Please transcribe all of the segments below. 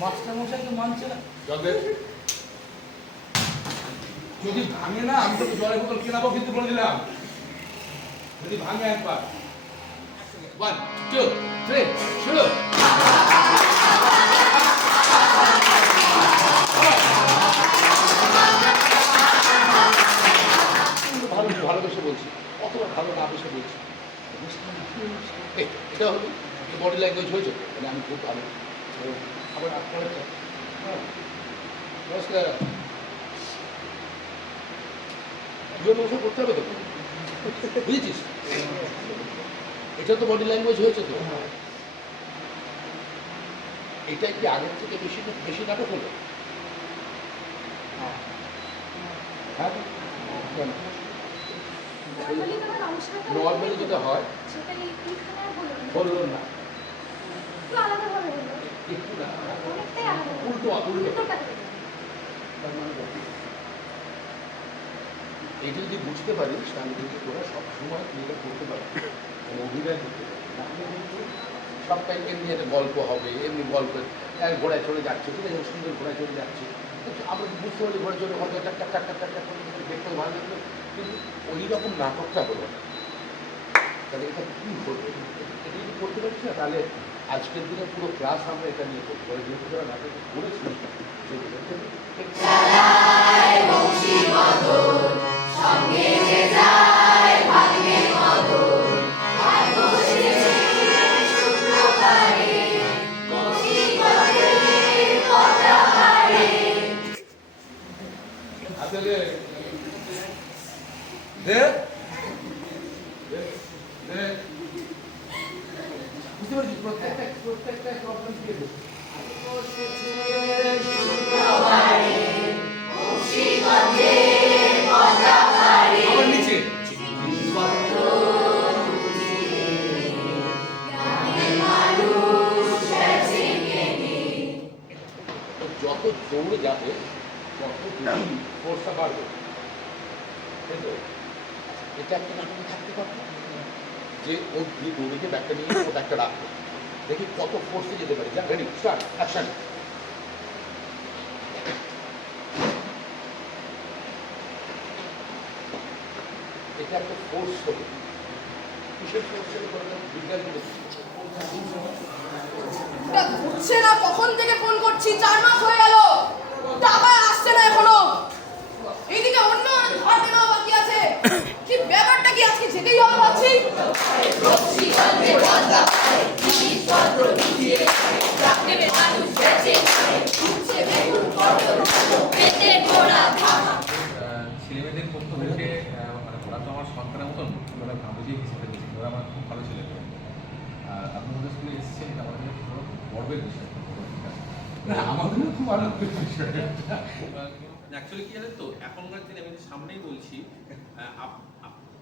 Master মশাইকে মানছে না যাদের যদি ভাঙে না আমি তো জলের বোতল কেনাবো কিন্তু বলে দিলাম যদি ভাঙে একবার 1 2 3 শুরু ভালো ভালোবেসে বলছি অতটা ভালো না বেসে বলছি এটা হলো বডি ল্যাঙ্গুয়েজ হয়েছে মানে আমি খুব ভালো আবার আপনার নমস্কার ওষুধ করতে হবে তো বুঝেছিস এটা তো বডি ল্যাঙ্গুয়েজ হয়েছে তো এটা কি আগের থেকে বেশি বেশি নাটক হলো হ্যাঁ নর্মালি যেটা হয় বললো না একটু না উল্টো উল্টো এইটা যদি বুঝতে পারিস তাহলে কিন্তু তোরা সবসময় ক্লিয়ার করতে পারবি অভিনয় করতে পারবি সব টাইপের নিয়ে একটা গল্প হবে এমনি গল্পের ঘোড়ায় চলে যাচ্ছে ঠিক আছে সুন্দর ঘোড়ায় চলে যাচ্ছে আমরা বুঝতে পারি ঘোড়ায় চলে হয়তো একটা দেখতে ভালো লাগলো কিন্তু ওই রকম নাটকটা হলো না তাহলে এটা কী হলো এটা যদি করতে পারিস না তাহলে আজকের দিনে পুরো ক্লাস আমরা এটা নিয়ে করতে পারি যেহেতু তারা নাটক করেছি বুঝতে পারছি প্রত্যেকটা প্রবলেম দিয়ে দেবো নিচে যত দৌড়ে যাবে তত ফোর্সটা বাড়বে এটা একটা নাটকে থাকতে পারবে যে ও দৌড়েকে ব্যাগটা নিয়ে ও ব্যাগটা রাখবে দেখি কত ফোর্সে যেতে পারে যা রেডি স্টার্ট অ্যাকশন এটা একটা ফোর্স হবে কিসের ফোর্স বিজ্ঞান ঘুরছে না কখন থেকে ফোন করছি 4 মাস হয়ে গেল টাকা আসছে না এখনো এইদিকে অন্য ধার দেওয়া বাকি আছে কি ব্যাপারটা কি আজকে যেতেই হবে ভাবছি ছেলেমেয়েদের পক্ষ থেকে মানে ওরা তো আমার সন্তানের মতন ওরা বুঝিয়ে হিসেবে দিয়েছে ওরা আমার খুব ভালো ছেলে আর আপনি ওদের স্কুলে এসেছেন আমাদের খুব গর্বের বিষয় আমাদেরও খুব আনন্দের বিষয় অ্যাকচুয়ালি কি জানেন তো এখনকার দিনে আমি সামনেই বলছি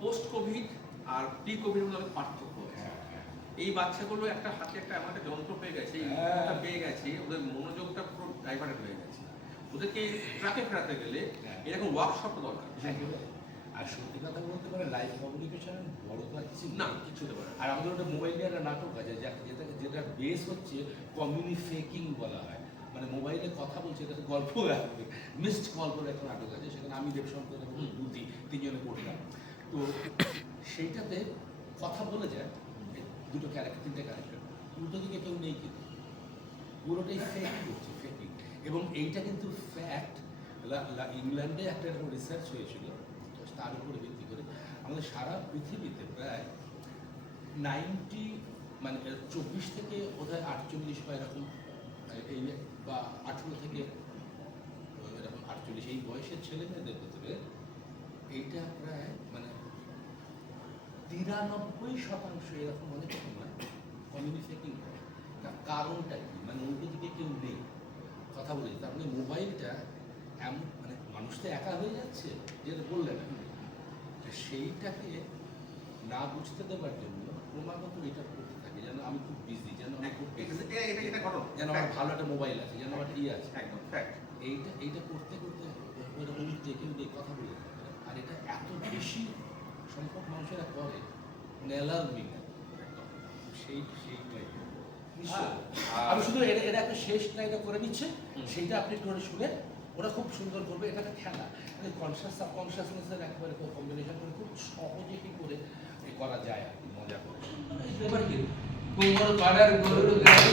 পোস্ট কোভিড আর প্রি কোভিড মধ্যে অনেক পার্থক্য এই বাচ্চাগুলো একটা হাতে একটা এমন একটা যন্ত্র পেয়ে গেছে পেয়ে গেছে ওদের মনোযোগটা পুরো ডাইভার্টেড হয়ে গেছে ওদেরকে ট্রাকে ফেরাতে গেলে এরকম ওয়ার্কশপ দরকার আর সত্যি কথা বলতে পারে লাইভ কমিউনিকেশন বড় কাজ না কিছু হতে পারে আর আমাদের ওটা মোবাইল নিয়ে একটা নাটক আছে যেটা বেস হচ্ছে কমিউনিফেকিং বলা হয় মানে মোবাইলে কথা বলছে এটা গল্প রাখবে মিসড গল্পের একটা নাটক আছে সেখানে আমি দেবশঙ্কর এবং দুটি তিনজনে পড়লাম তো সেইটাতে কথা বলে যায় দুটো ক্যারেক্টার তিনটে ক্যারেক্টার উল্টো দিকে কেউ নেই কিন্তু পুরোটাই ফেক করছে ফেকিং এবং এইটা কিন্তু ফ্যাক্ট ইংল্যান্ডে একটা এরকম রিসার্চ হয়েছিল তার উপরে ভিত্তি করে আমাদের সারা পৃথিবীতে প্রায় 90 মানে 24 থেকে বোধহয় 48 বা এরকম এই বা 18 থেকে এরকম 48 এই বয়সের ছেলে মেয়েদের ভেতরে এইটা প্রায় মানে 93% এরকম অনেক সময় কমিউনিকেটিং হয় তার কারণটা কি মানে উল্টো দিকে কেউ নেই কথা বলে তার মানে মোবাইলটা এমন মানে মানুষ তো একা হয়ে যাচ্ছে যেটা বললেন সেইটাকে না বুঝতে দেওয়ার জন্য ক্রমাগত এটা করতে থাকে যেন আমি খুব বিজি যেন আমি খুব যেন আমার ভালো একটা মোবাইল আছে যেন আমার আছে একদম এইটা করতে করতে ওরকম কেউ নেই কথা বলে আর এটা এত বেশি সংখ্যক মানুষেরা করে অ্যালার্মিং সেইটাই নিশ্চয়ই। আর- আমি শুধু এটা একটা শেষ লাইনটা করে নিচ্ছে, সেইটা আপনি একটু শুনে ওরা খুব সুন্দর করবে। এটা একটা খেলা, মানে কনসাস সাবকনসাসনেসের একেবারে কম্বিনেশন করে খুব সহজে কি করে করা যায় আর কি, মজা করে। কোমর পাড়ার গরুর গাড়ি